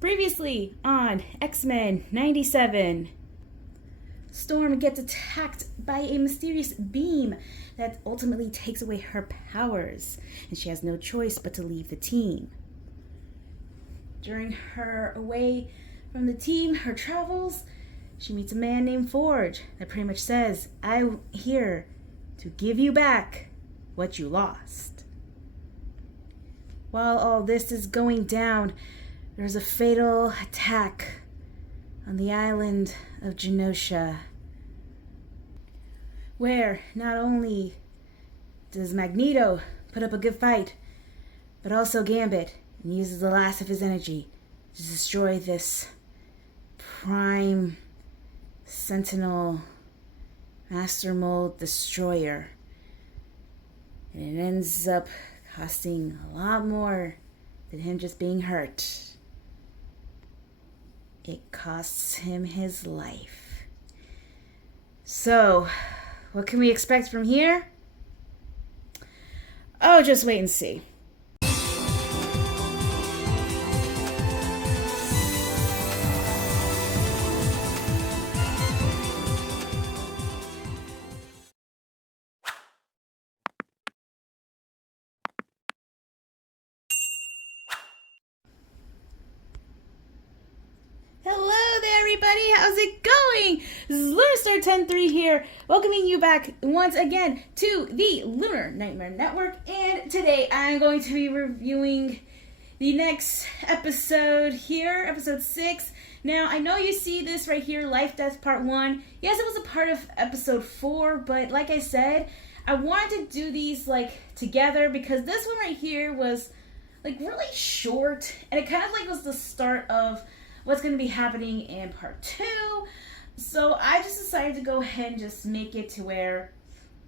Previously on X-Men 97, Storm gets attacked by a mysterious beam that ultimately takes away her powers, and she has no choice but to leave the team. During her away from the team, her travels, she meets a man named Forge that pretty much says, "I'm here to give you back what you lost." While all this is going down, there's a fatal attack on the island of Genosha, where not only does Magneto put up a good fight, but also Gambit, and uses the last of his energy to destroy this prime Sentinel Master Mold destroyer. And it ends up costing a lot more than him just being hurt. It costs him his life. So, what can we expect from here? Oh, just wait and see. Hello there, everybody. How's it going? This is LunarStar103 here, welcoming you back once again to the Lunar Nightmare Network. And today I'm going to be reviewing the next episode here, episode 6. Now, I know you see this right here, Lifedeath Part 1. Yes, it was a part of episode 4, but like I said, I wanted to do these together because this one right here was really short, and it kind of was the start of what's going to be happening in part 2. So I just decided to go ahead and just make it to where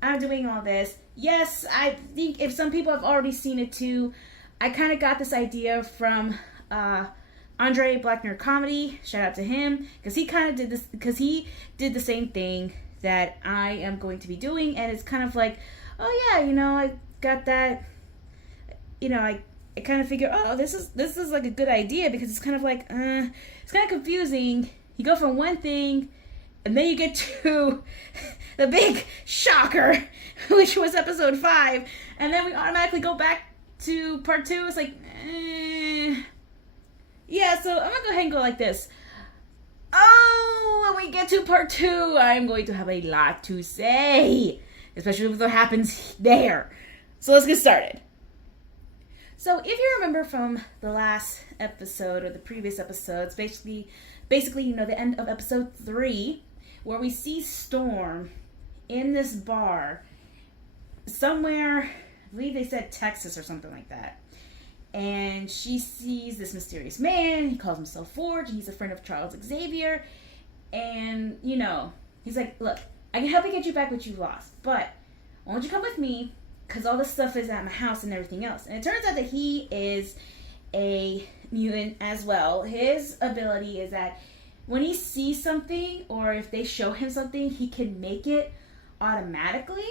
I'm doing all this. Yes, I think if some people have already seen it too, I kind of got this idea from Andre Blackner Comedy. Shout out to him, because he kind of did this, because he did the same thing that I am going to be doing, and it's kind of like, oh yeah, I got that, I kind of figure, oh, this is like a good idea, because it's kind of it's kind of confusing. You go from one thing, and then you get to the big shocker, which was episode 5, and then we automatically go back to part 2. It's yeah, so I'm gonna go ahead and go like this. Oh, when we get to part 2, I'm going to have a lot to say, especially with what happens there. So let's get started. So if you remember from the last episode or the previous episodes, basically, the end of episode 3, where we see Storm in this bar somewhere, I believe they said Texas or something like that. And she sees this mysterious man. He calls himself Forge. He's a friend of Charles Xavier. And, he's like, look, I can help you get you back what you lost, but why don't you come with me? Because all this stuff is at my house and everything else. And it turns out that he is a mutant as well. His ability is that when he sees something, or if they show him something, he can make it automatically.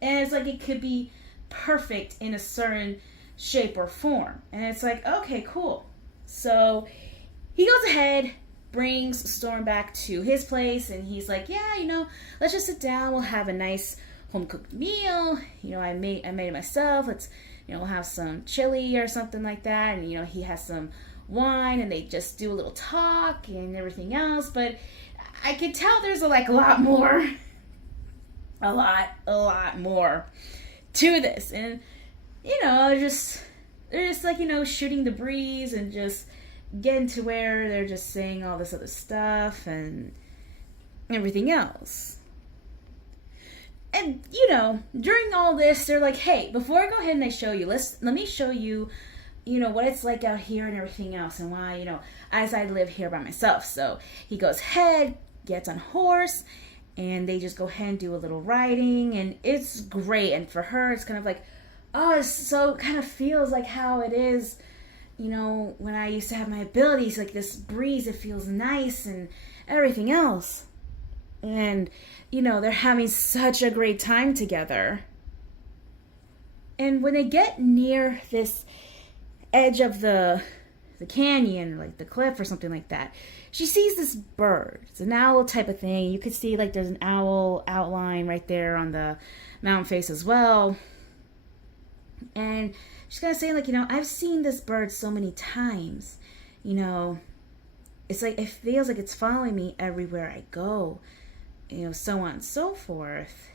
And it's it could be perfect in a certain shape or form. And it's okay, cool. So he goes ahead, brings Storm back to his place, and he's like, yeah, let's just sit down. We'll have a nice home-cooked meal. I made it myself. Let's, we'll have some chili or something like that. And, he has some wine, and they just do a little talk and everything else. But I could tell there's a lot more, a lot more to this. And, they're just shooting the breeze and just getting to where they're just saying all this other stuff and everything else. And, during all this, they're like, hey, before I go ahead and I show you, let me show you, what it's like out here and everything else, and why, as I live here by myself. So he goes ahead, gets on horse, and they just go ahead and do a little riding, and it's great. And for her, it's kind of oh, it so kind of feels like how it is, when I used to have my abilities, this breeze, it feels nice and everything else. And, they're having such a great time together. And when they get near this edge of the the canyon or like the cliff or something like that, she sees this bird. It's an owl type of thing. You could see like there's an owl outline right there on the mountain face as well. And she's kind of saying like, I've seen this bird so many times. It's like, it feels like it's following me everywhere I go, so on and so forth.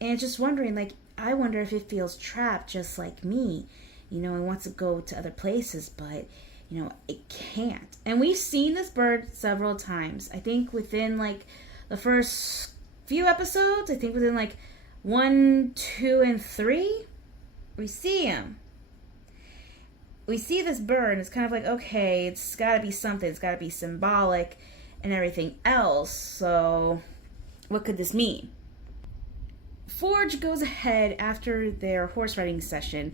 And just wondering, like, I wonder if it feels trapped just like me, it wants to go to other places, but, it can't. And we've seen this bird several times. I think within, like, the first few episodes, I think within, like, 1, 2, and 3, we see him. We see this bird, and it's kind of like, okay, it's got to be something. It's got to be symbolic and everything else. So what could this mean? Forge goes ahead after their horse riding session,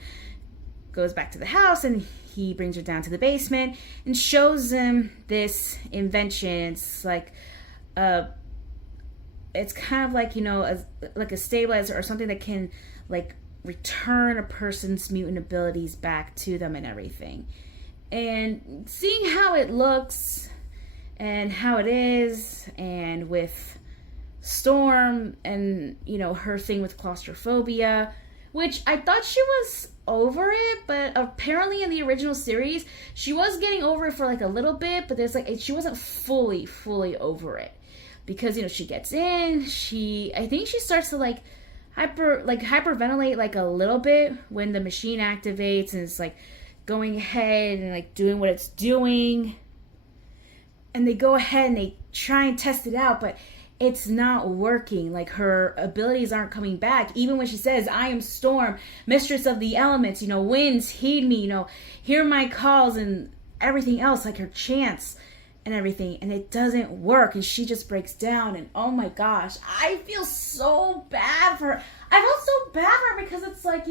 goes back to the house, and he brings her down to the basement and shows them this invention. It's like it's kind of like, like a stabilizer or something that can like return a person's mutant abilities back to them and everything. And seeing how it looks and how it is, and with Storm and, her thing with claustrophobia, which I thought she was over it, but apparently in the original series, she was getting over it for like a little bit, but there's like, she wasn't fully over it. Because, she gets in, I think she starts to like hyperventilate like a little bit when the machine activates, and it's like going ahead and like doing what it's doing. And they go ahead and they try and test it out, but it's not working. Like, her abilities aren't coming back. Even when she says, I am Storm, mistress of the elements, winds, heed me, hear my calls and everything else, like her chants and everything. And it doesn't work. And she just breaks down. And oh my gosh, I feel so bad for her. I felt so bad for her because it's like,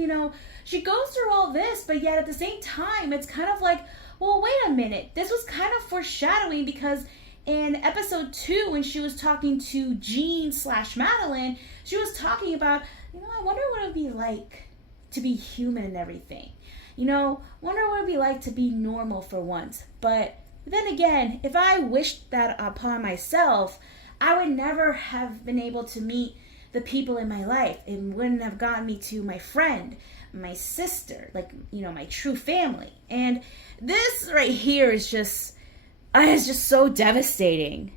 she goes through all this, but yet at the same time, it's kind of like, well, wait a minute. This was kind of foreshadowing, because in episode 2, when she was talking to Jean/Madeline, she was talking about, I wonder what it would be like to be human and everything. Wonder what it would be like to be normal for once. But then again, if I wished that upon myself, I would never have been able to meet the people in my life. It wouldn't have gotten me to my friend, my sister, like, my true family. And this right here is just so devastating.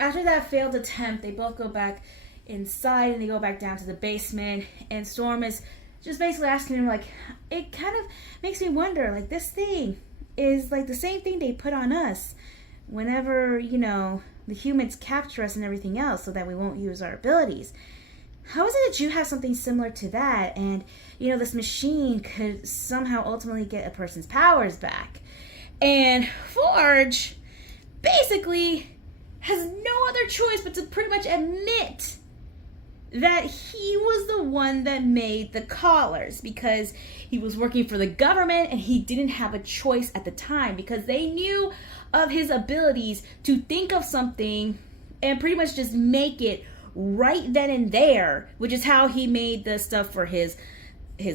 After that failed attempt, they both go back inside and they go back down to the basement, and Storm is just basically asking him, like, it kind of makes me wonder, like, this thing is like the same thing they put on us whenever, the humans capture us and everything else, so that we won't use our abilities. How is it that you have something similar to that, and, this machine could somehow ultimately get a person's powers back? And Forge basically has no other choice but to pretty much admit that he was the one that made the collars, because he was working for the government and he didn't have a choice at the time, because they knew of his abilities to think of something and pretty much just make it right then and there, which is how he made the stuff for his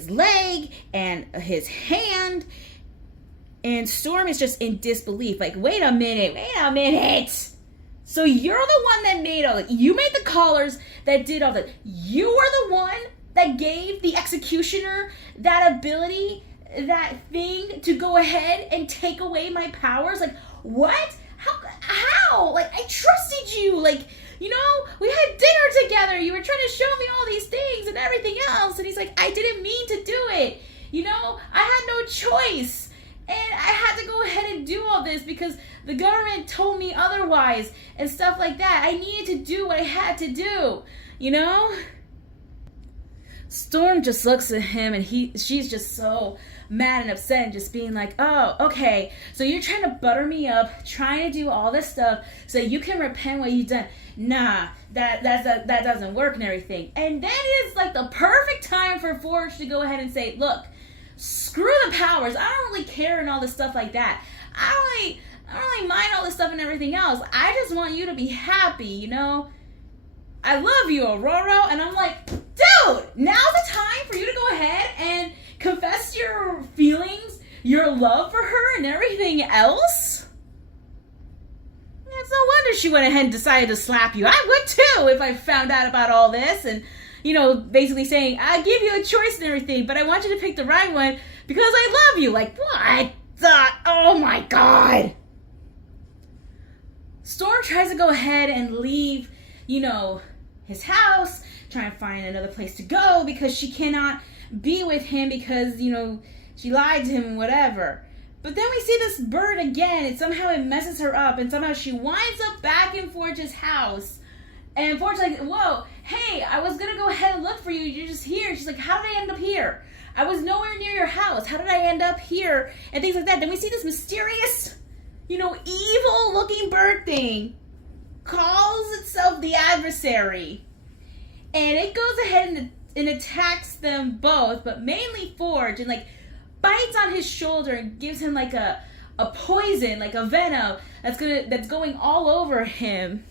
leg and his hand. And Storm is just in disbelief, like, wait a minute. So you're the one that made all that. You made the collars that did all that. You were the one that gave the executioner that ability, that thing to go ahead and take away my powers? Like, what? How? Like, I trusted you. Like, we had dinner together. You were trying to show me all these things and everything else. And he's like, I didn't mean to do it. I had no choice. And I had to go ahead and do all this because the government told me otherwise and stuff like that. I needed to do what I had to do, Storm just looks at him, and she's just so mad and upset and just being like, oh, okay, so you're trying to butter me up, trying to do all this stuff so you can repent what you've done. Nah, that doesn't work and everything. And that is like the perfect time for Forge to go ahead and say, look, screw the powers. I don't really care and all this stuff like that. I don't really mind all this stuff and everything else. I just want you to be happy, I love you, Aurora. And I'm like, dude, now's the time for you to go ahead and confess your feelings your love for her and everything else? It's no wonder she went ahead and decided to slap you. I would too if I found out about all this and, basically saying, I give you a choice and everything, but I want you to pick the right one because I love you. Like, what? Oh my God. Storm tries to go ahead and leave, his house, try and find another place to go because she cannot be with him because, she lied to him and whatever. But then we see this bird again, and somehow it messes her up, and somehow she winds up back in Forge's house. And Forge's like, whoa, hey, I was going to go ahead and look for you. You're just here. She's like, how did I end up here? I was nowhere near your house. How did I end up here? And things like that. Then we see this mysterious, evil-looking bird thing. Calls itself the adversary. And it goes ahead and attacks them both, but mainly Forge, and bites on his shoulder and gives him a poison, like a venom that's going all over him.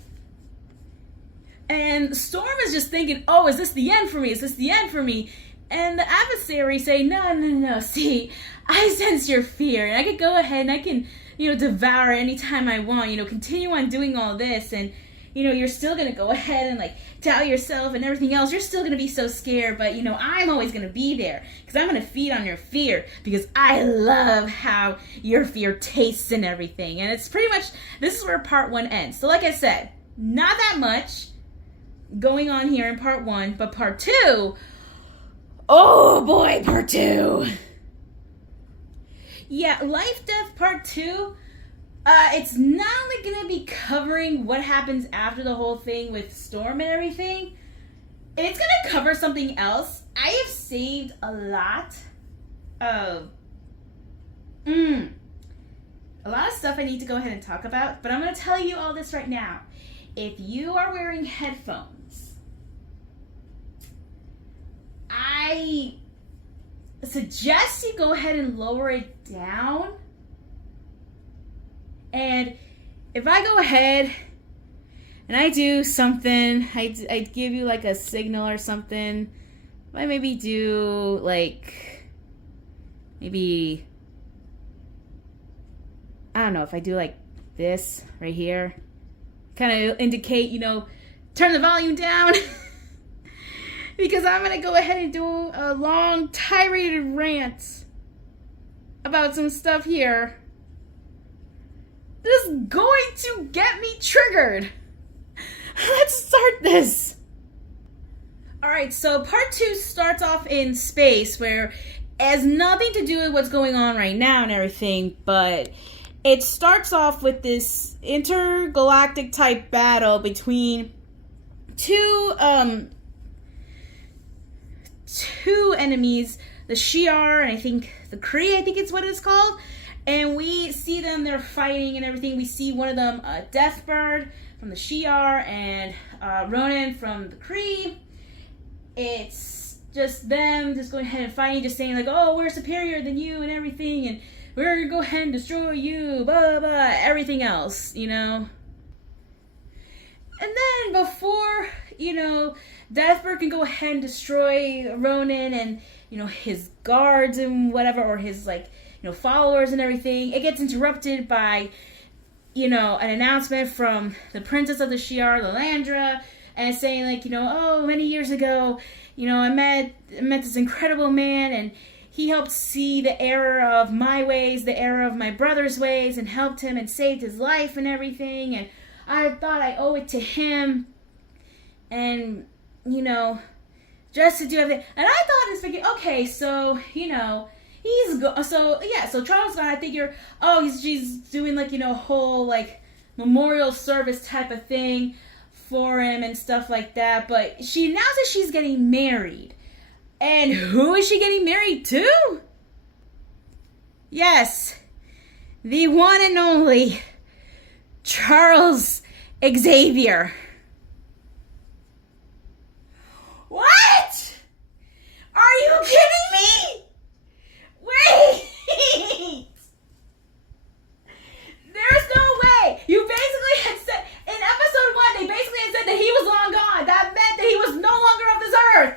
And Storm is just thinking, oh, is this the end for me? Is this the end for me? And the adversary say, no, see, I sense your fear, and I could go ahead and I can, devour anytime I want, continue on doing all this, and, you're still going to go ahead and, tell yourself and everything else. You're still going to be so scared, but, I'm always going to be there, because I'm going to feed on your fear, because I love how your fear tastes and everything. And it's pretty much, this is where part 1 ends. So like I said, not that much going on here in part 1, but part 2, oh boy, part 2. Yeah, Lifedeath part 2, it's not only going to be covering what happens after the whole thing with Storm and everything, it's going to cover something else. I have saved a lot of stuff I need to go ahead and talk about, but I'm going to tell you all this right now. If you are wearing headphones, I suggest you go ahead and lower it down. And if I go ahead and I do something, I give you a signal or something. If I maybe do maybe, I don't know, if I do this right here, kind of indicate, turn the volume down. Because I'm going to go ahead and do a long tirade rant about some stuff here. This is going to get me triggered. Let's start this. Alright, so part 2 starts off in space, where it has nothing to do with what's going on right now and everything, but it starts off with this intergalactic type battle between two enemies, the Shi'ar and I think the Kree, I think it's what it's called. And we see them, they're fighting and everything. We see one of them, Deathbird from the Shi'ar and Ronan from the Kree. It's just them just going ahead and fighting, just saying oh, we're superior than you and everything, and we're going to go ahead and destroy you, blah, blah, everything else, And then before, Deathbird can go ahead and destroy Ronan and, his guards and whatever, or his, followers and everything, it gets interrupted by, an announcement from the Princess of the Shi'ar, Lilandra, and saying, oh, many years ago, I met this incredible man, and he helped see the error of my ways, the error of my brother's ways, and helped him and saved his life and everything, and I thought I owe it to him, and, just to do everything. And I thought it's thinking, okay, so, so Charles gone, I figure, she's doing, whole, memorial service type of thing for him and stuff like that, but she announces she's getting married. And who is she getting married to? Yes, the one and only Charles Xavier. What? Are you kidding me? Wait! There's no way. You basically had said, in episode 1, they basically had said that he was long gone. That meant that he was no longer of this earth.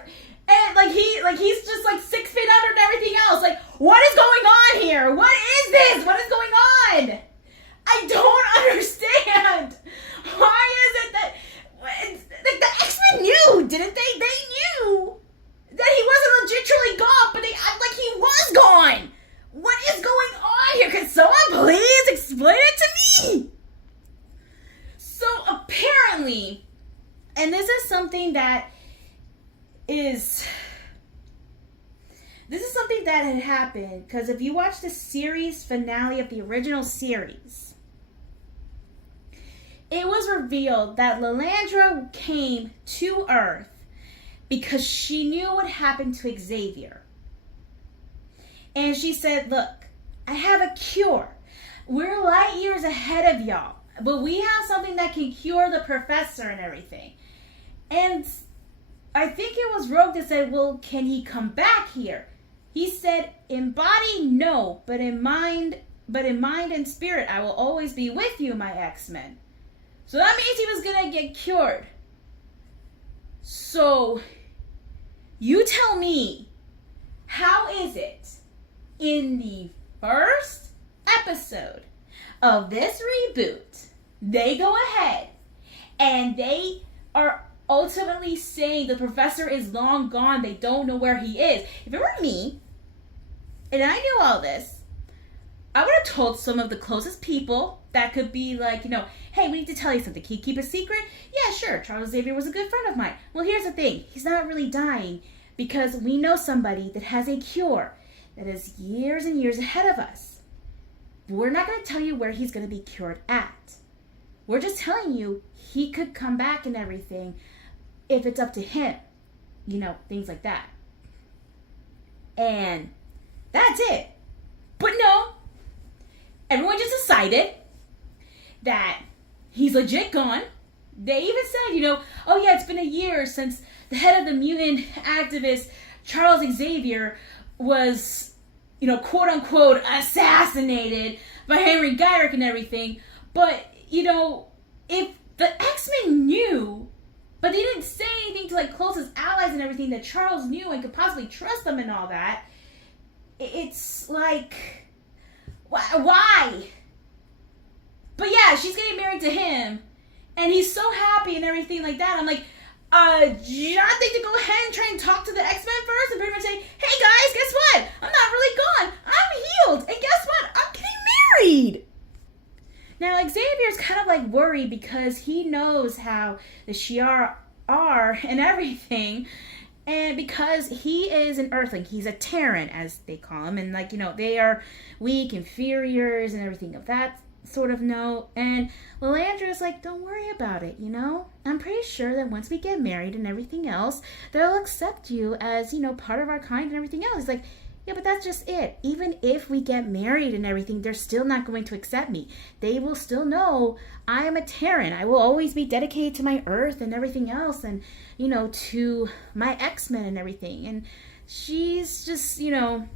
And he's just 6 feet under and everything else. What is going on here? What something that is... This is something that had happened, because if you watch the series finale of the original series, it was revealed that Lilandra came to Earth because she knew what happened to Xavier. And she said, look, I have a cure. We're light years ahead of y'all, but we have something that can cure the professor and everything. And I think it was Rogue that said, well, can he come back here? He said, in body, no, but in mind and spirit, I will always be with you, my X-Men. So that means he was going to get cured. So, you tell me, how is it in the first episode of this reboot, they go ahead and they are ultimately saying the professor is long gone, they don't know where he is? If it were me, and I knew all this, I would have told some of the closest people that could be like, hey, we need to tell you something. Can you keep a secret? Yeah, sure. Charles Xavier was a good friend of mine. Well, here's the thing. He's not really dying because we know somebody that has a cure that is years and years ahead of us. We're not going to tell you where he's going to be cured at. We're just telling you he could come back and everything if it's up to him. Things like that. And that's it. But no, everyone just decided that he's legit gone. They even said, oh yeah, it's been a year since the head of the mutant activist, Charles Xavier, was, quote unquote, assassinated by Henry Gyrick and everything. But, if the X-Men knew, but they didn't say anything to closest allies and everything that Charles knew and could possibly trust them and all that, it's like, why? But yeah, she's getting married to him, and he's so happy and everything like that. I'm like, do you not think to go ahead and try and talk to the X-Men first and pretty much say, hey guys, guess what? I'm not really gone. I'm healed. And guess what? I'm getting married. Now, Xavier's kind of worried because he knows how the Shi'ar are and everything. And because he is an Earthling, he's a Terran, as they call him. And they are weak, inferiors, and everything of that sort of note. And Lilandra's don't worry about it, I'm pretty sure that once we get married and everything else, they'll accept you as, part of our kind and everything else. He's like, yeah, but that's just it. Even if we get married and everything, they're still not going to accept me. They will still know I am a Terran. I will always be dedicated to my Earth and everything else and, to my X-Men and everything. And she's just, to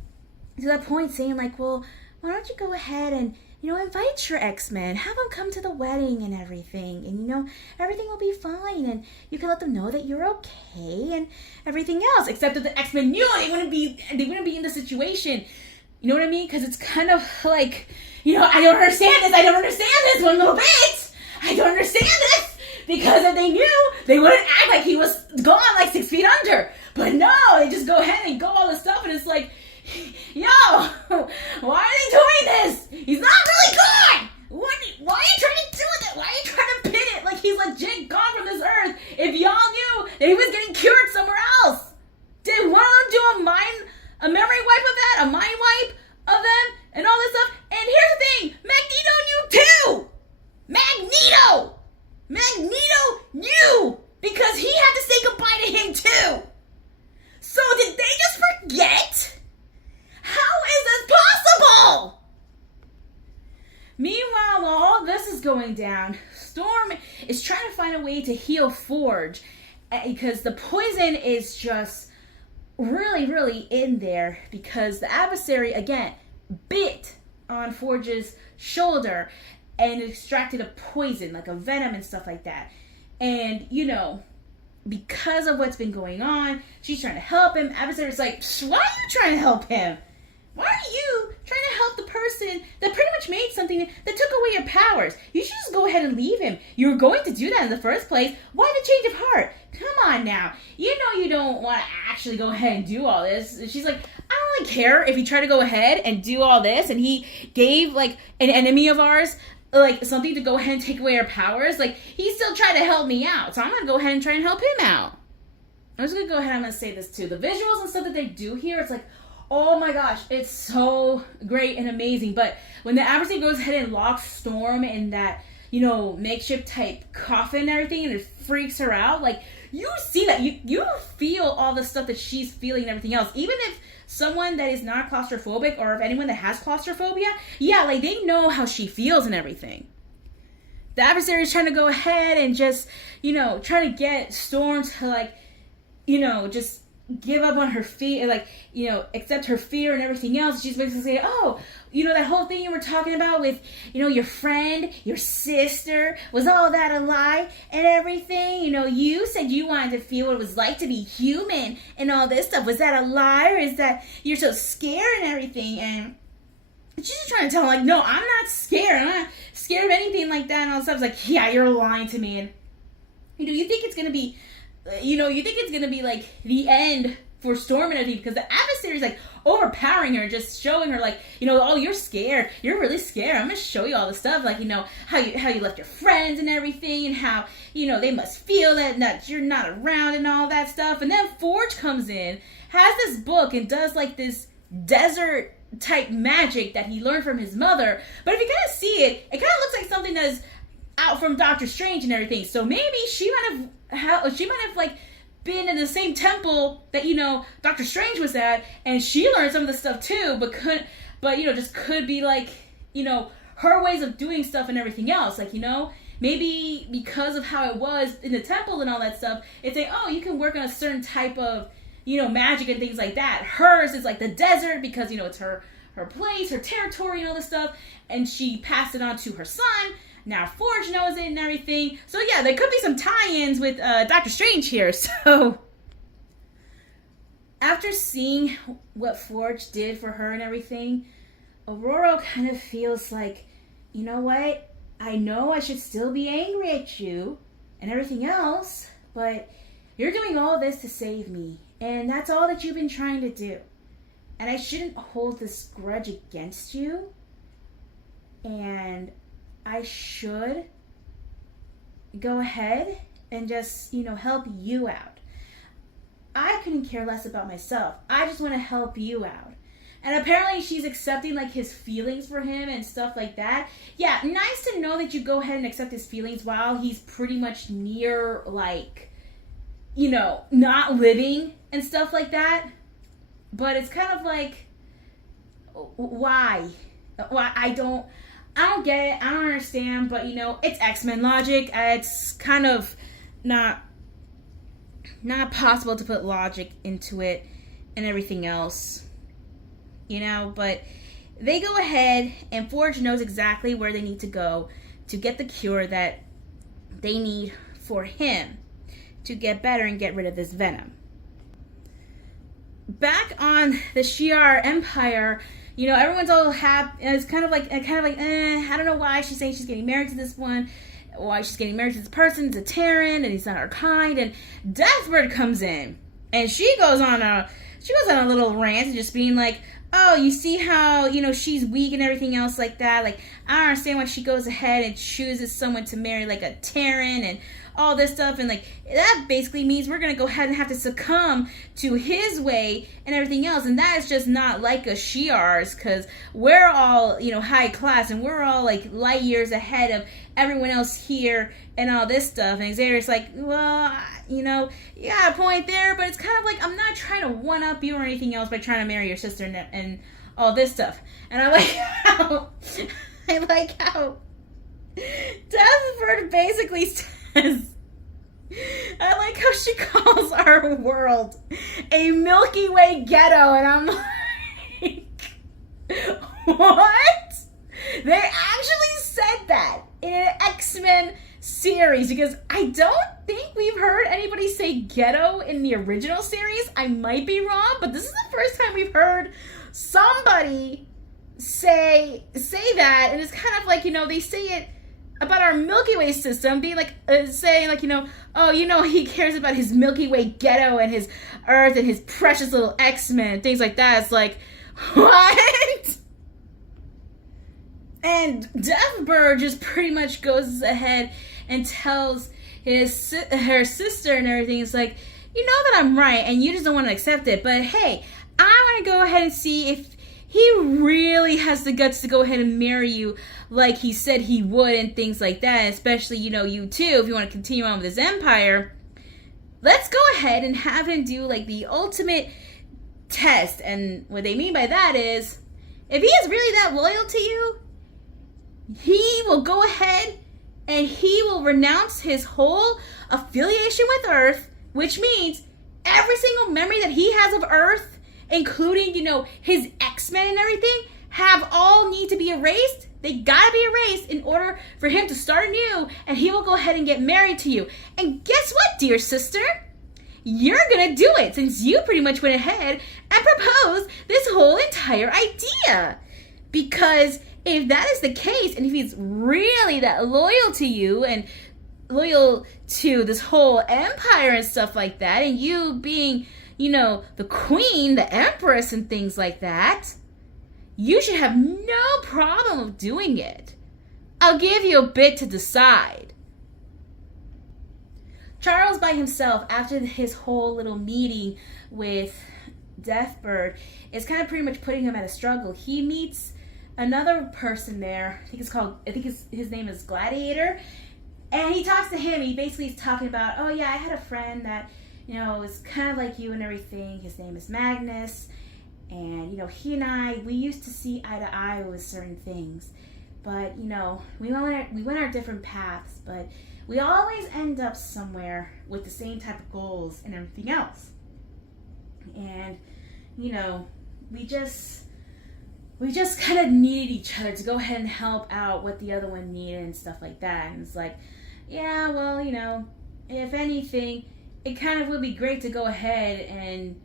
that point saying well, why don't you go ahead and, invite your X-Men, have them come to the wedding and everything, and, everything will be fine, and you can let them know that you're okay and everything else, except that the X-Men knew they wouldn't be in the situation, you know what I mean? Because it's kind of I don't understand this one little bit, I don't understand this, because if they knew, they wouldn't act like he was gone 6 feet under, but no, they just go ahead and go all this stuff, and it's yo, why are they doing this? He's not really gone. Why are you trying to do that? Why are you trying to pin it like he's legit gone from this Earth if y'all knew that he was getting cured somewhere else? Did one of them do a memory wipe of that? A mind wipe of them and all this stuff? And here's the thing, Magneto knew too. Magneto knew because he had to say goodbye to him too. So did they just forget? How is this possible? Meanwhile, while all this is going down, Storm is trying to find a way to heal Forge because the poison is just really, really in there because the adversary, again, bit on Forge's shoulder and extracted a poison, like a venom and stuff like that. And, because of what's been going on, she's trying to help him. Adversary's like, why are you trying to help him? Why are you trying to help the person that pretty much made something that took away your powers? You should just go ahead and leave him. You were going to do that in the first place. Why the change of heart? Come on now. You don't want to actually go ahead and do all this. And she's like, I don't really care if you try to go ahead and do all this. And he gave, an enemy of ours like something to go ahead and take away her powers. Like, he still tried to help me out, so I'm gonna go ahead and try and help him out. I'm just gonna go ahead and I'm gonna say this too. The visuals and stuff that they do here, it's like, oh my gosh, it's so great and amazing. But when the adversary goes ahead and locks Storm in that, you know, makeshift type coffin and everything, and it freaks her out, like, you see that, you feel all the stuff that she's feeling and everything else. Even if someone that is not claustrophobic, or if anyone that has claustrophobia, yeah, like, they know how she feels and everything. The adversary is trying to go ahead and just, you know, try to get Storm to, like, you know, just give up on her fear, like, you know, accept her fear and everything else. She's basically saying, oh, you know, that whole thing you were talking about with, you know, your friend, your sister, was all that a lie and everything? You know, you said you wanted to feel what it was like to be human and all this stuff. Was that a lie, or is that you're so scared and everything? And she's just trying to tell him, like, no, I'm not scared. I'm not scared of anything like that and all this stuff. It's like, yeah, you're lying to me. And, you know, you think it's going to be, like, the end for Storm and everything, because the adversary is, like, overpowering her, just showing her, like, you know, oh, you're scared. You're really scared. I'm going to show you all the stuff, like, you know, how you left your friends and everything, and how, you know, they must feel that you're not around and all that stuff. And then Forge comes in, has this book, and does, like, this desert type magic that he learned from his mother. But if you kind of see it, it kind of looks like something that's out from Doctor Strange and everything. So maybe she might have like been in the same temple that, you know, Doctor Strange was at, and she learned some of the stuff too, but you know, just could be like, you know, her ways of doing stuff and everything else. Like, you know, maybe because of how it was in the temple and all that stuff, it's like, oh, you can work on a certain type of, you know, magic and things like that. Hers is like the desert, because, you know, it's her place, her territory and all this stuff, and she passed it on to her son. Now Forge knows it and everything. So yeah, there could be some tie-ins with Doctor Strange here. So after seeing what Forge did for her and everything, Aurora kind of feels like, you know what? I know I should still be angry at you and everything else, but you're doing all this to save me, and that's all that you've been trying to do. And I shouldn't hold this grudge against you. And I should go ahead and just, you know, help you out. I couldn't care less about myself. I just want to help you out. And apparently she's accepting, like, his feelings for him and stuff like that. Yeah, nice to know that you go ahead and accept his feelings while he's pretty much near, like, you know, not living and stuff like that. But it's kind of like, why? I don't get it. I don't understand. But, you know, it's X-Men logic. It's kind of not possible to put logic into it and everything else, you know. But they go ahead, and Forge knows exactly where they need to go to get the cure that they need for him to get better and get rid of this venom. Back on the Shi'ar Empire, you know, everyone's all happy. It's kind of like, I don't know why she's saying she's getting married to this one, why she's getting married to this person. It's a Terran, and he's not her kind. And Deathbird comes in, and she goes on a little rant, just being like, oh, you see how, you know, she's weak and everything else like that. Like, I don't understand why she goes ahead and chooses someone to marry, like, a Terran and all this stuff. And, like, that basically means we're going to go ahead and have to succumb to his way and everything else. And that is just not like a Shi'ar's, because we're all, you know, high class, and we're all, like, light years ahead of everyone else here and all this stuff. And Xavier's like, well, you know, you got a point there, but it's kind of like, I'm not trying to one-up you or anything else by trying to marry your sister and all this stuff. And I like how Deathbird basically says, I like how she calls our world a Milky Way ghetto, and I'm like, what? They actually said that in an X-Men series, because I don't think we've heard anybody say ghetto in the original series. I might be wrong, but this is the first time we've heard somebody say that, and it's kind of like, you know, they say it about our Milky Way system, being like, saying like, you know, oh, you know, he cares about his Milky Way ghetto and his Earth and his precious little X-Men, things like that. It's like, what? And Deathbird just pretty much goes ahead and tells her sister and everything. It's like, you know that I'm right and you just don't want to accept it. But hey, I want to go ahead and see if he really has the guts to go ahead and marry you like he said he would and things like that. Especially, you too, if you want to continue on with his empire. Let's go ahead and have him do like the ultimate test. And what they mean by that is, if he is really that loyal to you, he will go ahead and he will renounce his whole affiliation with Earth, which means every single memory that he has of Earth, including, his X-Men and everything, all need to be erased. They gotta be erased in order for him to start anew, and he will go ahead and get married to you. And guess what, dear sister? You're gonna do it, since you pretty much went ahead and proposed this whole entire idea. Because if that is the case, and if he's really that loyal to you and loyal to this whole empire and stuff like that, and you being, the queen, the empress and things like that, you should have no problem of doing it. I'll give you a bit to decide. Charles by himself, after his whole little meeting with Deathbird, is kind of pretty much putting him at a struggle. He meets another person there. I think his name is Gladiator. And he talks to him. He basically is talking about, oh yeah, I had a friend that, is kind of like you and everything. His name is Magnus. And, he and I, we used to see eye to eye with certain things. But, we went our different paths. But we always end up somewhere with the same type of goals and everything else. And, we just kind of needed each other to go ahead and help out what the other one needed and stuff like that. And it's like, yeah, well, if anything, it kind of would be great to go ahead and,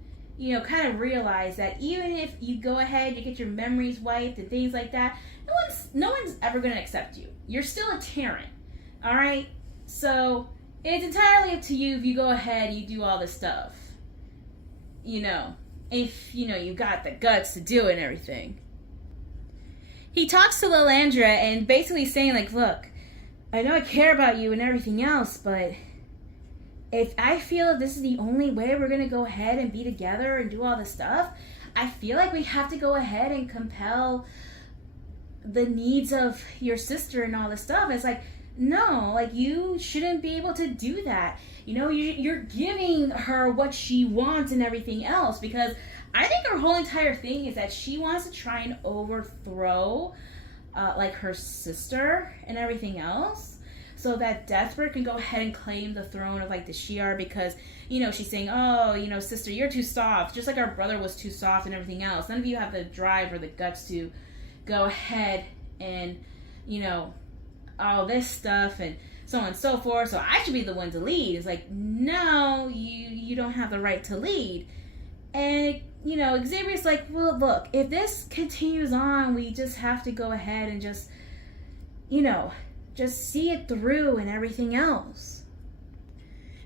kind of realize that even if you go ahead, you get your memories wiped and things like that, no one's ever going to accept you. You're still a Terran, all right? So it's entirely up to you if you go ahead, you do all this stuff. If, you got the guts to do it and everything. He talks to Lilandra and basically saying, like, look, I know I care about you and everything else, but if I feel this is the only way we're going to go ahead and be together and do all this stuff, I feel like we have to go ahead and compel the needs of your sister and all this stuff. It's like, no, like, you shouldn't be able to do that. You're giving her what she wants and everything else, because I think her whole entire thing is that she wants to try and overthrow, her sister and everything else, so that Deathbird can go ahead and claim the throne of, the Shi'ar, because, she's saying, oh, sister, you're too soft, just like our brother was too soft and everything else. None of you have the drive or the guts to go ahead and, all this stuff and so on and so forth, so I should be the one to lead. It's like, no, you don't have the right to lead. And, Xavier's like, well, look, if this continues on, we just have to go ahead and just see it through and everything else.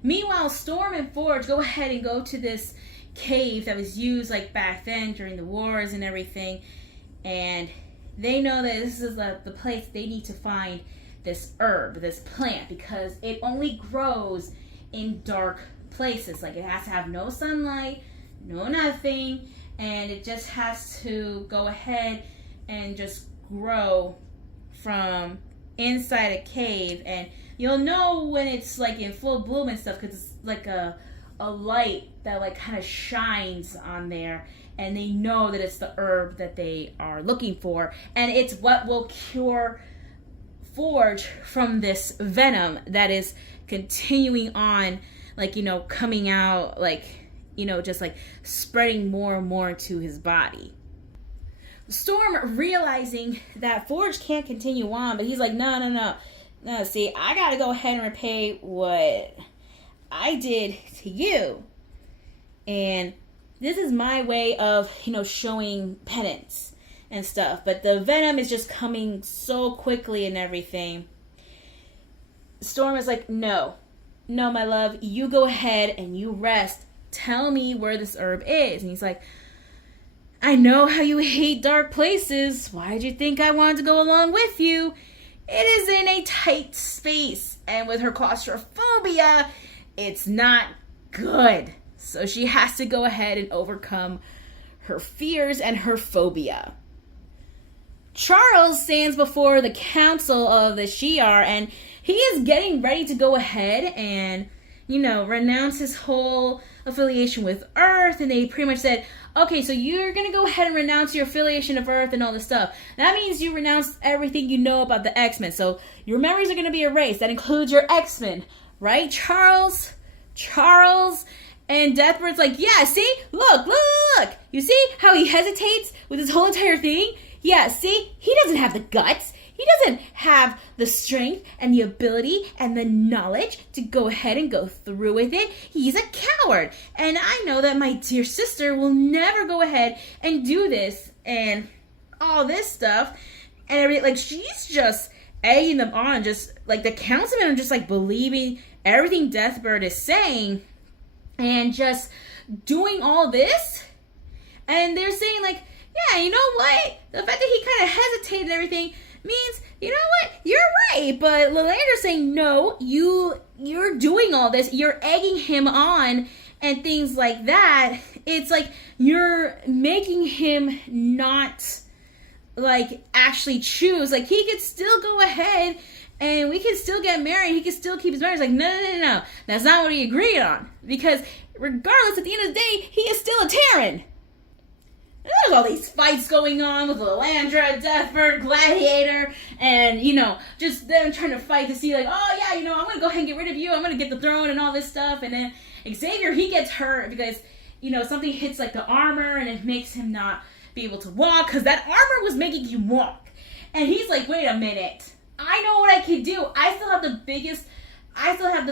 Meanwhile, Storm and Forge go ahead and go to this cave that was used, back then during the wars and everything. And they know that this is the place they need to find this herb, this plant, because it only grows in dark places. It has to have no sunlight, no nothing, and it just has to go ahead and just grow from inside a cave. And you'll know when it's in full bloom and stuff, because it's a light that kind of shines on there, and they know that it's the herb that they are looking for, and it's what will cure Forge from this venom that is continuing on, coming out, just spreading more and more to his body. Storm, realizing that Forge can't continue on, but he's like, no, see, I gotta go ahead and repay what I did to you, and this is my way of, showing penance and stuff. But the venom is just coming so quickly and everything. Storm is like, no, my love, you go ahead and you rest. Tell me where this herb is. And he's like, I know how you hate dark places. Why'd you think I wanted to go along with you? It is in a tight space, and with her claustrophobia, it's not good. So she has to go ahead and overcome her fears and her phobia. Charles stands before the council of the Shi'ar, and he is getting ready to go ahead and, renounce his whole affiliation with Earth. And they pretty much said, okay, so you're going to go ahead and renounce your affiliation of Earth and all this stuff. That means you renounce everything you know about the X-Men. So your memories are going to be erased. That includes your X-Men, right, Charles? And Deathbird's like, yeah, see? Look. You see how he hesitates with his whole entire thing? Yeah, see? He doesn't have the guts. He doesn't have the strength and the ability and the knowledge to go ahead and go through with it. He's a coward. And I know that my dear sister will never go ahead and do this and all this stuff. And everything. Like, she's just egging them on. Just, like, the councilmen are just, like, believing everything Deathbird is saying. And just doing all this. And they're saying, like, yeah, you know what? The fact that he kind of hesitated and everything means, you know what? You're right. But Lilander's saying, no, you're doing all this. You're egging him on and things like that. It's like you're making him not, like, actually choose. Like, he could still go ahead and we can still get married. He can still keep his marriage. Like, no. That's not what he agreed on. Because regardless, at the end of the day, he is still a Terran. There's all these fights going on with Lilandra, Deathbird, Gladiator, and, just them trying to fight to see, like, oh, yeah, I'm going to go ahead and get rid of you. I'm going to get the throne and all this stuff. And then Xavier, he gets hurt because, something hits, like, the armor, and it makes him not be able to walk because that armor was making him walk. And he's like, wait a minute. I know what I can do. I still have the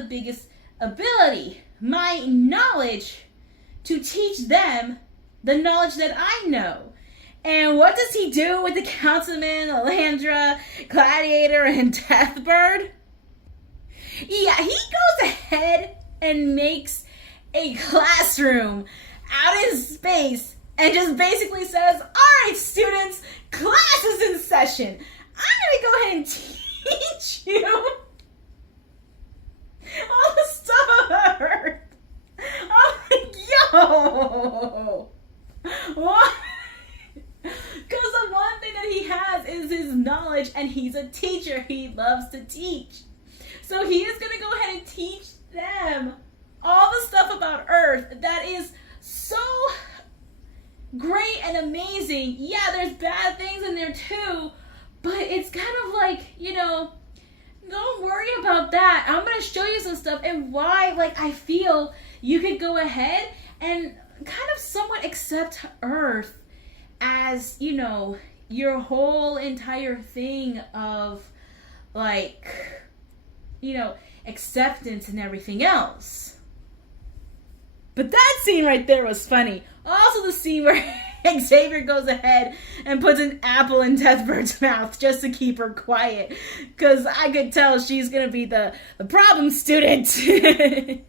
biggest ability, my knowledge, to teach them the knowledge that I know. And what does he do with the councilman, Lilandra, Gladiator, and Deathbird? Yeah, he goes ahead and makes a classroom out in space and just basically says, all right, students, class is in session. I'm going to go ahead and teach you all the stuff about Earth. I'm like, yo! What? Because the one thing that he has is his knowledge, and he's a teacher. He loves to teach. So he is going to go ahead and teach them all the stuff about Earth that is so great and amazing. Yeah, there's bad things in there too, but it's kind of like, don't worry about that. I'm going to show you some stuff and why, like, I feel you could go ahead and kind of somewhat accept Earth as, your whole entire thing of, like, acceptance and everything else. But that scene right there was funny. Also the scene where Xavier goes ahead and puts an apple in Deathbird's mouth just to keep her quiet. Because I could tell she's going to be the problem student.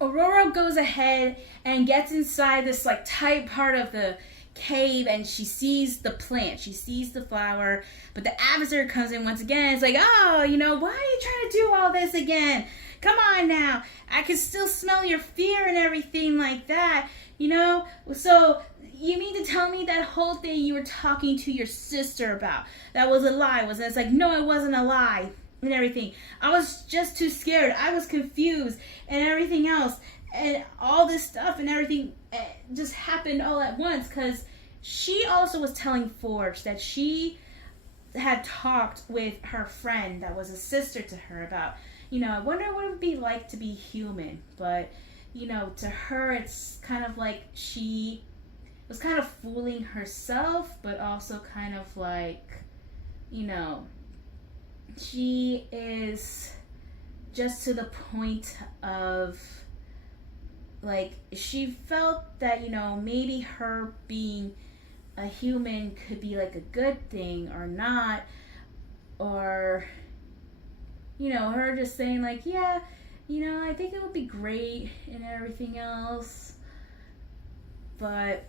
Aurora goes ahead and gets inside this, like, tight part of the cave, and she sees the plant. She sees the flower, but the adversary comes in once again. It's like, oh, why are you trying to do all this again? Come on now. I can still smell your fear and everything like that, So you mean to tell me that whole thing you were talking to your sister about, that was a lie, wasn't it? It's like, no, it wasn't a lie. And everything. I was just too scared. I was confused and everything else. And all this stuff and everything just happened all at once, because she also was telling Forge that she had talked with her friend that was a sister to her about, I wonder what it would be like to be human. But, to her, it's kind of like she was kind of fooling herself, but also kind of like, she is just to the point of, like, she felt that, maybe her being a human could be, like, a good thing or not. Or, her just saying, like, yeah, I think it would be great and everything else. But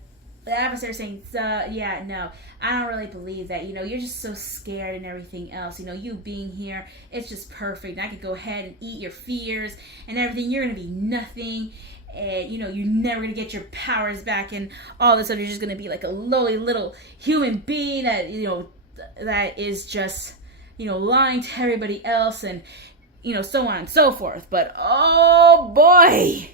the adversary saying, yeah, no, I don't really believe that. You're just so scared and everything else. You being here, it's just perfect. I could go ahead and eat your fears and everything. You're going to be nothing. And, you're never going to get your powers back and all this stuff. You're just going to be like a lowly little human being that, that is just, lying to everybody else and, so on and so forth. But, oh boy,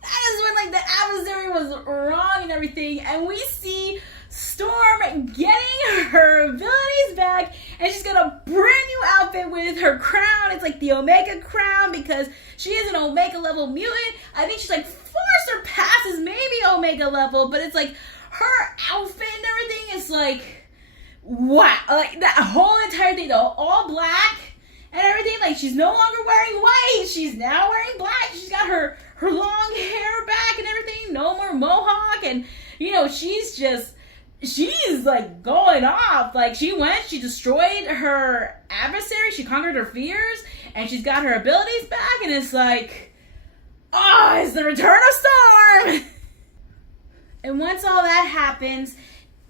that is when, like, the adversary was wrong and everything, and we see Storm getting her abilities back, and she's got a brand new outfit with her crown. It's like the Omega crown because she is an Omega level mutant. I think she's like far surpasses maybe Omega level, but it's like her outfit and everything is like, wow, like that whole entire thing, though, all black and everything. Like, she's no longer wearing white, she's now wearing black. She's got her long hair back and everything, no more mohawk, and she's like going off. Like, she destroyed her adversary, she conquered her fears, and she's got her abilities back, and it's like, oh, it's the return of Storm. And once all that happens,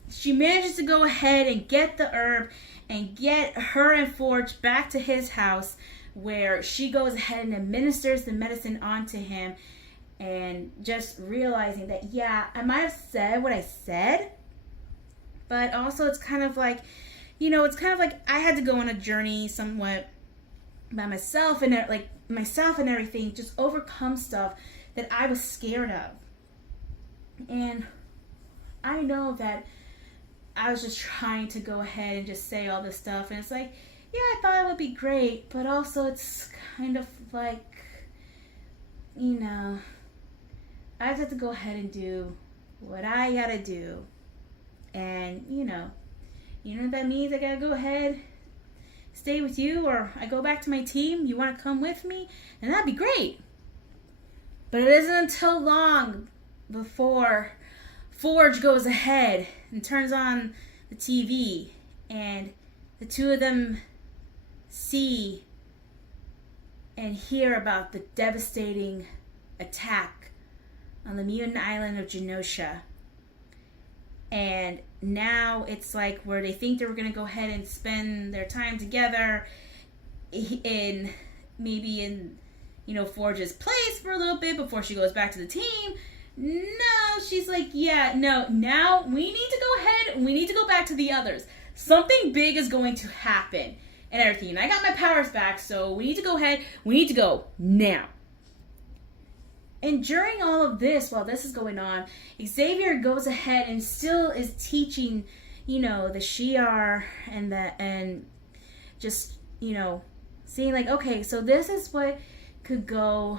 she manages to go ahead and get the herb and get her and Forge back to his house, where she goes ahead and administers the medicine onto him, and just realizing that, yeah, I might have said what I said, but also it's kind of like, I had to go on a journey somewhat by myself and everything, just overcome stuff that I was scared of. And I know that I was just trying to go ahead and just say all this stuff, and it's like, yeah, I thought it would be great, but also it's kind of like, I just have to go ahead and do what I gotta do. And, what that means? I gotta go ahead, stay with you, or I go back to my team. You want to come with me? And that'd be great. But it isn't until long before Forge goes ahead and turns on the TV, and the two of them see and hear about the devastating attack on the mutant island of Genosha. And now it's like where they think they were going to go ahead and spend their time together in Forge's place for a little bit before she goes back to the team. No, she's like, yeah, no, now we need to go ahead, we need to go back to the others. Something big is going to happen and everything. And I got my powers back, so we need to go ahead, we need to go now. And during all of this, while this is going on, Xavier goes ahead and still is teaching, the Shi'ar and just, seeing like, okay, so this is what could go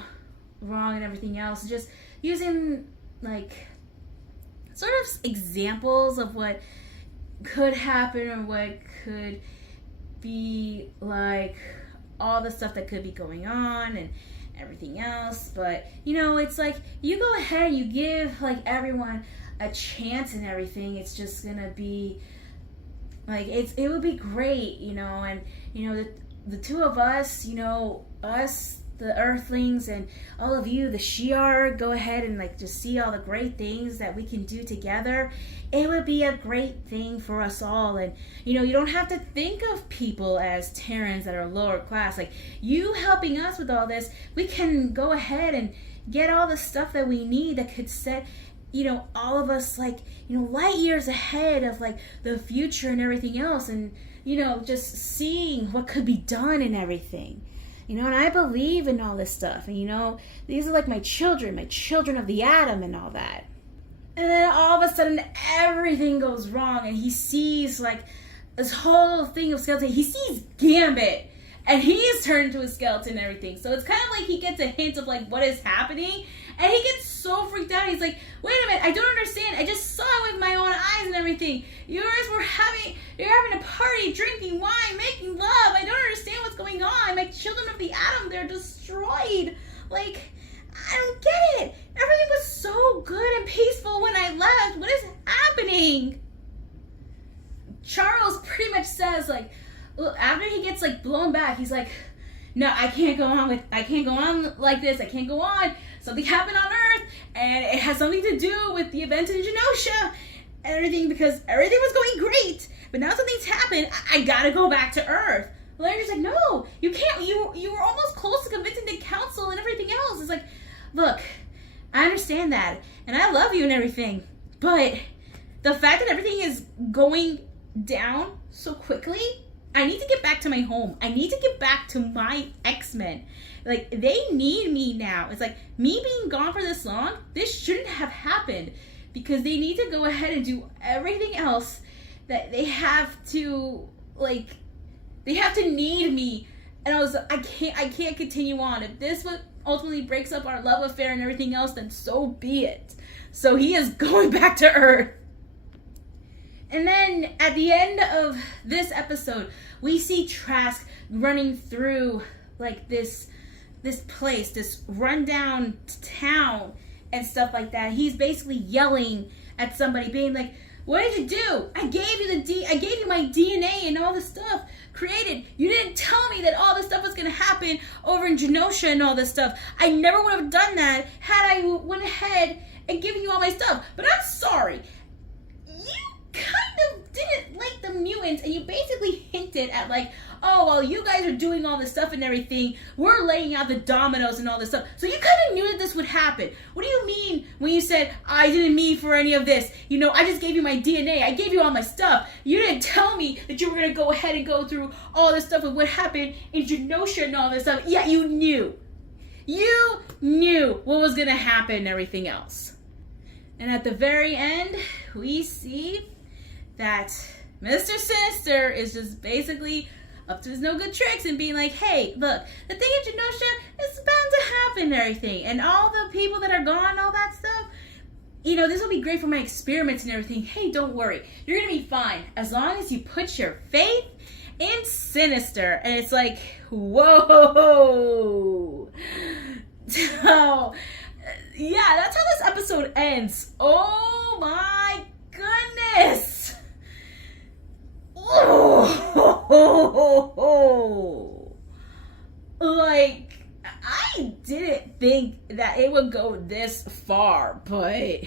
wrong and everything else. Just using like sort of examples of what could happen or what could be like all the stuff that could be going on and everything else. But it's like you go ahead and you give like everyone a chance and everything. It's just gonna be like it would be great, and the two of us, us, the Earthlings, and all of you, the Shi'ar, go ahead and like just see all the great things that we can do together. It would be a great thing for us all. And you don't have to think of people as Terrans that are lower class. Like, you helping us with all this, we can go ahead and get all the stuff that we need that could set all of us like light years ahead of like the future and everything else, and just seeing what could be done and everything. And I believe in all this stuff. And, these are like my children of the atom and all that. And then all of a sudden, everything goes wrong. And he sees like this whole thing of skeleton. He sees Gambit. And he's turned into a skeleton and everything. So it's kind of like he gets a hint of like what is happening. And he gets so freaked out. He's like, wait a minute, I don't understand. I just saw it with my own eyes and everything. You're having a party, drinking wine, making love. I don't understand what's going on. My children of the atom, they're destroyed. Like, I don't get it. Everything was so good and peaceful when I left. What is happening? Charles pretty much says, like, after he gets like blown back, he's like, no, I can't go on like this. I can't go on. Something happened on Earth, And it has something to do with the event in Genosha and everything, because everything was going great. But now something's happened. I gotta go back to Earth. Larry's like, no, you can't. You were almost close to convincing the council and everything else. It's like, look, I understand that. And I love you and everything. But the fact that everything is going down so quickly, I need to get back to my home. I need to get back to my X-Men. Like, they need me now. It's like, me being gone for this long, this shouldn't have happened. Because they need to go ahead and do everything else that they have to, like, they have to need me. And I can't continue on. If this ultimately breaks up our love affair and everything else, then so be it. So he is going back to Earth. And then at the end of this episode, we see Trask running through like this place, this rundown town and stuff like that. He's basically yelling at somebody, being like, "What did you do? I gave you my DNA and all this stuff created. You didn't tell me that all this stuff was gonna happen over in Genosha and all this stuff. I never would have done that had I went ahead and given you all my stuff. But I'm sorry. You kind of didn't like the mutants, and you basically hinted at like, oh, well, you guys are doing all this stuff and everything. We're laying out the dominoes and all this stuff. So you kind of knew that this would happen. What do you mean when you said, I didn't mean for any of this? You know, I just gave you my DNA. I gave you all my stuff. You didn't tell me that you were going to go ahead and go through all this stuff with what happened in Genosha and all this stuff. Yeah, you knew. You knew what was going to happen and everything else. And at the very end, we see that Mr. Sinister is just basically up to his no good tricks and being like, hey, look, the thing in Genosha is bound to happen and everything. And all the people that are gone, all that stuff, you know, this will be great for my experiments and everything. Hey, don't worry. You're going to be fine as long as you put your faith in Sinister. And it's like, whoa. So, yeah, that's how this episode ends. Oh my goodness. Like, I didn't think that it would go this far, but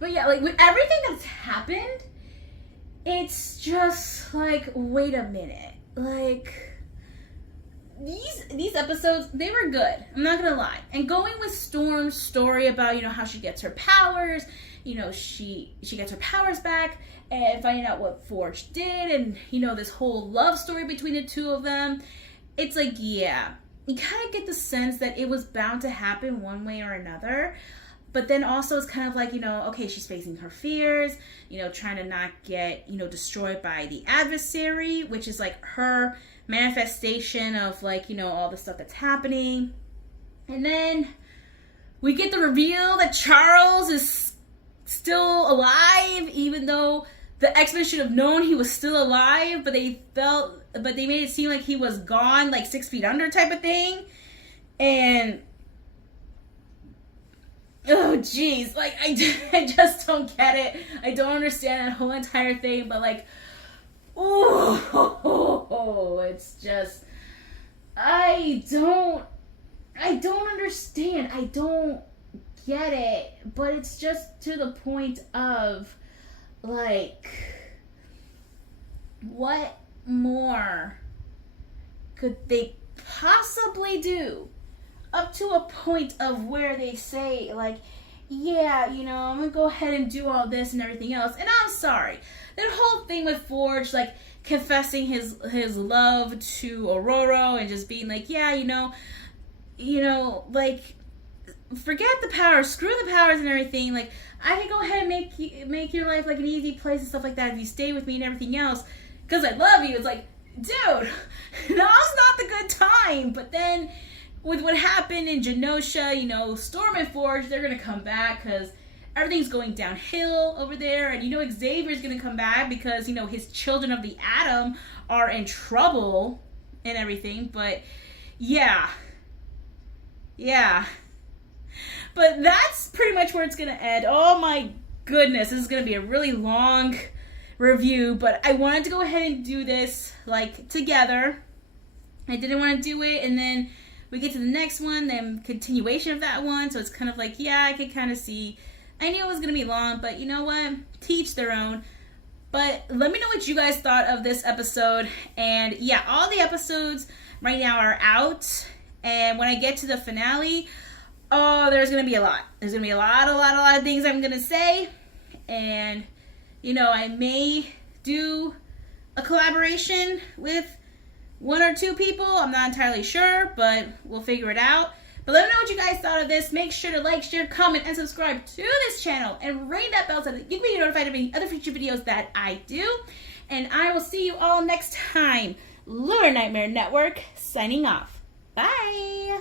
yeah, like with everything that's happened, it's just like, wait a minute, like these episodes, they were good, I'm not gonna lie. And going with Storm's story about, you know, how she gets her powers, you know, she gets her powers back, and finding out what Forge did, and, you know, this whole love story between the two of them, it's like, yeah, you kind of get the sense that it was bound to happen one way or another. But then also it's kind of like, you know, okay, she's facing her fears, you know, trying to not get, you know, destroyed by the adversary, which is like her manifestation of like, you know, all the stuff that's happening. And then we get the reveal that Charles is still alive, even though the X-Men should have known he was still alive, but they made it seem like he was gone, like 6 feet under type of thing. And oh jeez, like I just don't get it. I don't understand that whole entire thing, but like, oh, it's just, I don't understand. I don't get it, but it's just to the point of like, what more could they possibly do up to a point of where they say like, yeah, you know, I'm gonna go ahead and do all this and everything else. And I'm sorry, that whole thing with Forge, like confessing his love to Aurora and just being like, yeah, you know, like, forget the powers, screw the powers and everything. Like, I can go ahead and make your life like an easy place and stuff like that if you stay with me and everything else, because I love you. It's like, dude, now's not the good time. But then with what happened in Genosha, you know, Storm and Forge, they're gonna come back because everything's going downhill over there, and you know Xavier's gonna come back because, you know, his children of the Atom are in trouble and everything. But yeah. But that's pretty much where it's gonna end. Oh my goodness, this is gonna be a really long review, but I wanted to go ahead and do this like together. I didn't want to do it and then we get to the next one, then continuation of that one. So it's kind of like, yeah, I could kind of see. I knew it was going to be long, but you know what? Teach their own. But let me know what you guys thought of this episode. And yeah, all the episodes right now are out. And when I get to the finale, oh, there's going to be a lot. There's going to be a lot of things I'm going to say. And, you know, I may do a collaboration with one or two people. I'm not entirely sure, but we'll figure it out. But let me know what you guys thought of this. Make sure to like, share, comment, and subscribe to this channel. And ring that bell so that you can be notified of any other future videos that I do. And I will see you all next time. Lunar Nightmare Network, signing off. Bye!